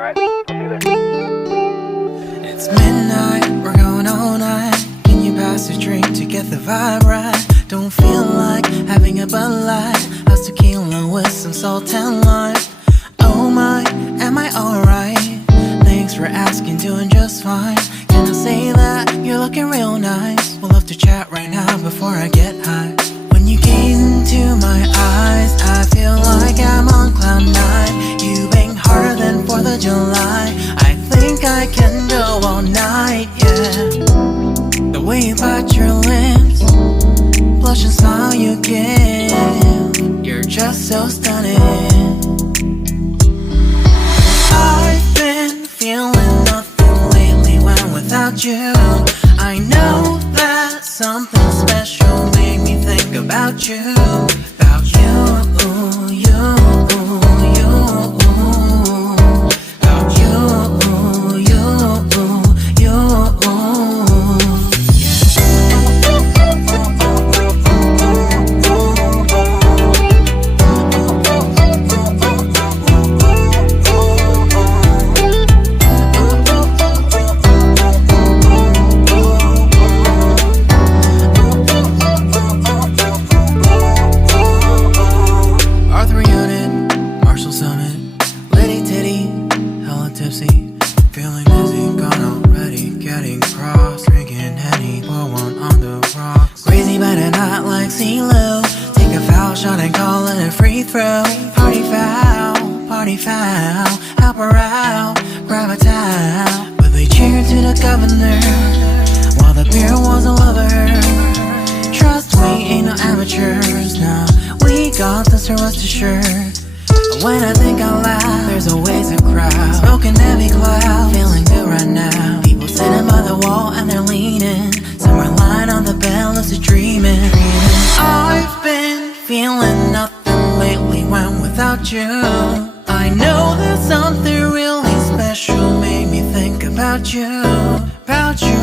It's midnight, we're going all night. Can you pass a drink to get the vibe right? Don't feel like having a Bud Light. How's tequila with some salt and lime? Oh my, am I alright? Thanks for asking, doing just fine. Can I say that you're looking real nice? We'll have to chat right now before I get high. When you gaze into my eyes, I feel like I'm on cloud nine. You bang harder than 4th of July. I think I can go all night, yeah. The way you bite your lips, blush and smile you give, you're just so stunning. I've been feeling nothing lately when without you. I know that something special made me think about you. About you, you, you. About you, you, you. Feeling dizzy, gone already, getting cross. Drinking Henny, pour one on the rocks. Crazy but not like CeeLo. Take a foul shot and call it a free throw. Party foul, help her out, grab a towel. But they cheered to the governor, while the beer was a lover. Trust we ain't no amateurs, nah. We got this, so rest assured. When I think out loud, there's always a crowd. Smoking heavy cloud, feeling good right now. People sitting by the wall and they're leaning. Some are lying on the bed, lucid dreaming. I've been feeling nothing lately when without you. I know that something really special made me think about you. About you,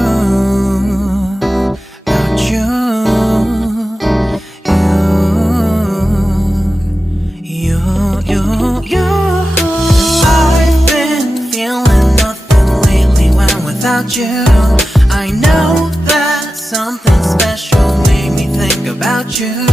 about you. I've been feeling nothing lately when without you. I know that something special made me think about you.